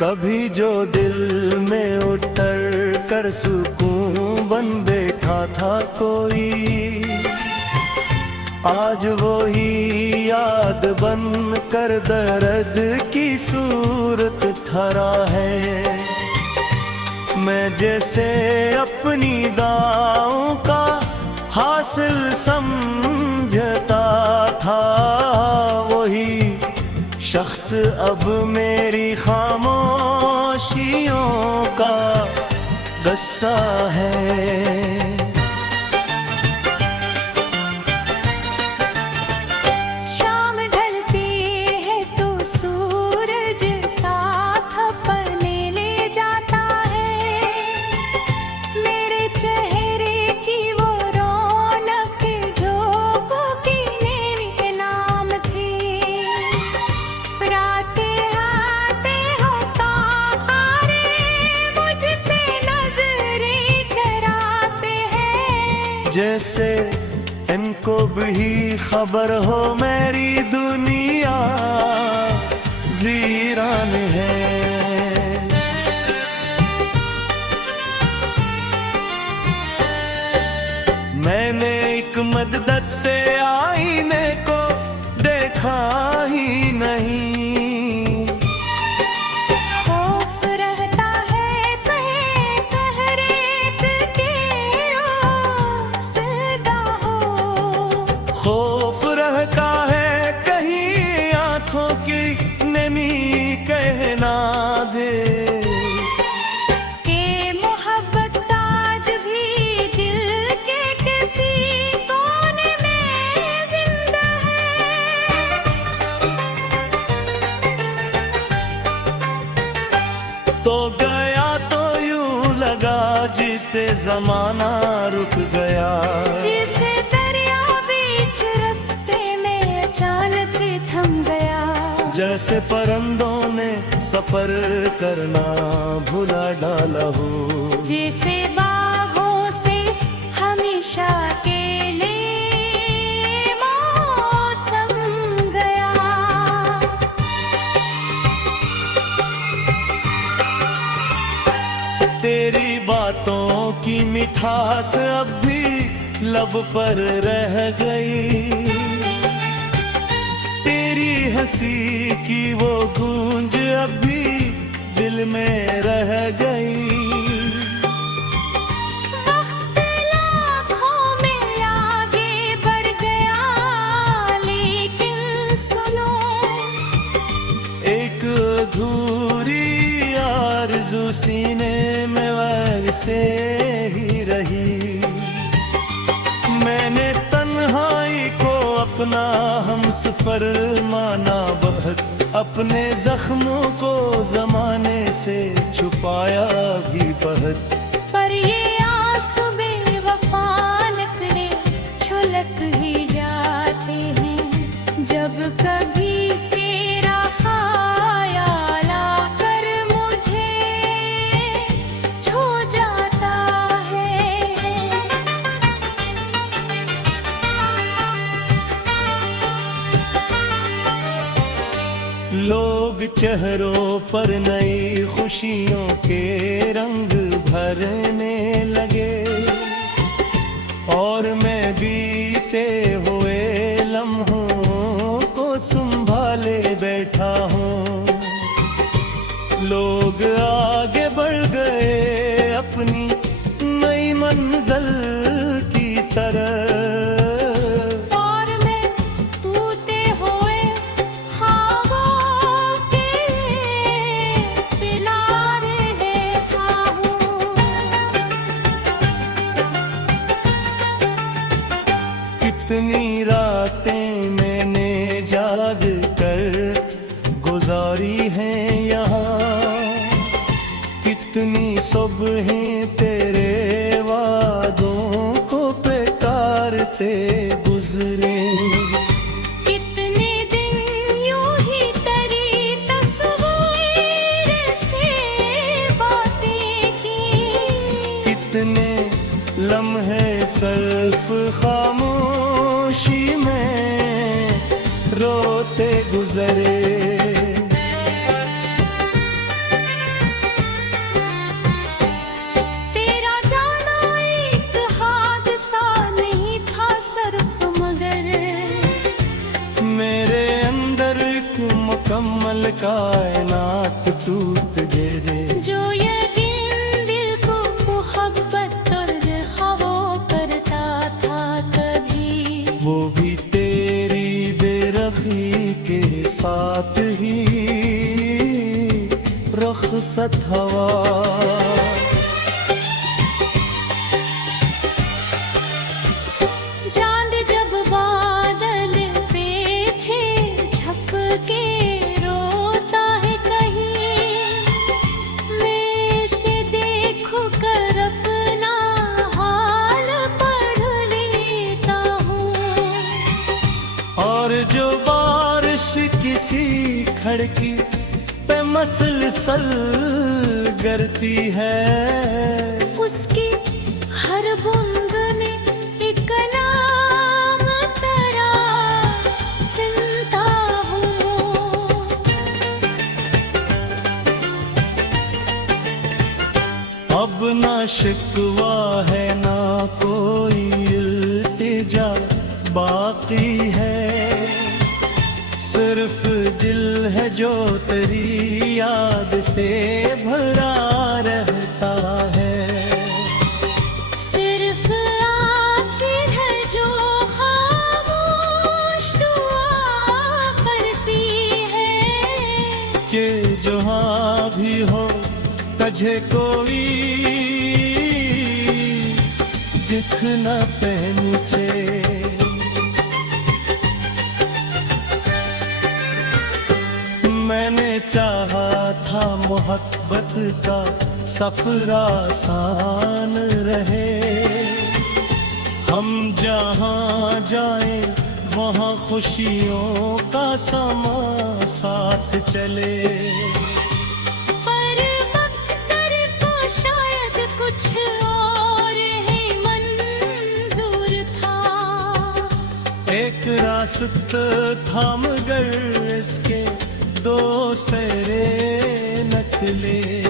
कभी जो दिल में उतर कर सुकून बन बैठा था कोई, आज वो ही याद बन कर दर्द की सूरत ठहरा है। मैं जैसे अपनी दांव का हासिल समझता था, वही शख्स अब मेरी खामोशियों का गस्सा है। शाम ढलती है तो सूरज साथ अपने ले जाता है, मेरे चेहरे की वो रौनक जो कोकिले के नाम थी। रातें आते हो तारे मुझसे नजरें चराते हैं, जैसे इनको भी खबर हो मेरी दुनिया वीरान है। मैंने एक मदद से आईने को देखा ही नहीं, खौफ रहता है कहीं तहरीक के ओ सदा हो। खौफ रहता है कहीं आंखों की नमी कहना दे, के मोहब्बत आज भी दिल के किसी कोने में जिंदा है। तो गया तो यूं लगा जिसे जमाना रुक गया, जिसे दरिया बीच रास्ते में अचानक थम गया। जैसे परिंदों ने सफर करना भुला डाला हो, जैसे बागों से हमेशा के लिए मौसम गया। तेरी बातों की मिठास अब भी लब पर रह गई, तेरी हंसी की वो गूंज अब भी दिल में रह गई। वक्त लाखों में आगे बढ़ गया, लेकिन सुनो एक अधूरी आरज़ू सीने में वैसे ही रही। मैंने तन्हाई को अपना हमसफर माना बहुत, अपने जख्मों को जमाने से छुपाया भी बहुत। पर ये आंसू बेवफा निकले छलक ही जाते हैं, जब कभी तेरा ख्याल आकर मुझे छू जाता है। लोग चेहरों पर नई खुशियों के रंग भरने लगे, और मैं बीते हुए लम्हों को संभाले बैठा हूँ। लोग आगे बढ़ गए अपनी नई मंजिल की तरफ, और मैं टूटे हुए ख्वाबों के पिला रहता हूँ। कितनी रातें मैंने जाग कर गुजारी हैं यहाँ, कितनी सुबहें तेरे वादों को बेकारते गुजरे। कितने दिन यूं ही तेरी तस्वीर से बातें की, कितने लम्हे सर्फ खामोशी में रोते गुजरे। पे कायनात टूट गिरे। जो यकीन दिल को मोहब्बत और हवा करता था कभी, वो भी तेरी बेरखी के साथ ही रुखसत हवा। चांद जब बादल पे छे झपके रोता है कहीं, मैं से देखो कर अपना हाल पढ़ लेता हूँ। और जो बारिश किसी खिड़की पे मसलसल गिरती है, उसकी हर बूंद ने एक नाम तेरा सुनता हूँ। अब ना शिकवा है ना कोई इल्तिजा बाकी है, सिर्फ दिल है जो तेरी याद से भरा रहता है। सिर्फ आंखें है जो खामोश दुआ करती है, कि जहाँ भी हो तुझे कोई दिख न पहुँचे। मैंने चाहा था मोहब्बत का सफर आसान रहे, हम जहाँ जाएं वहाँ खुशियों का समा साथ चले। पर मकदर को शायद कुछ और ही मंजूर था। एक रास्ता था मगर इसके दो सरे नखले।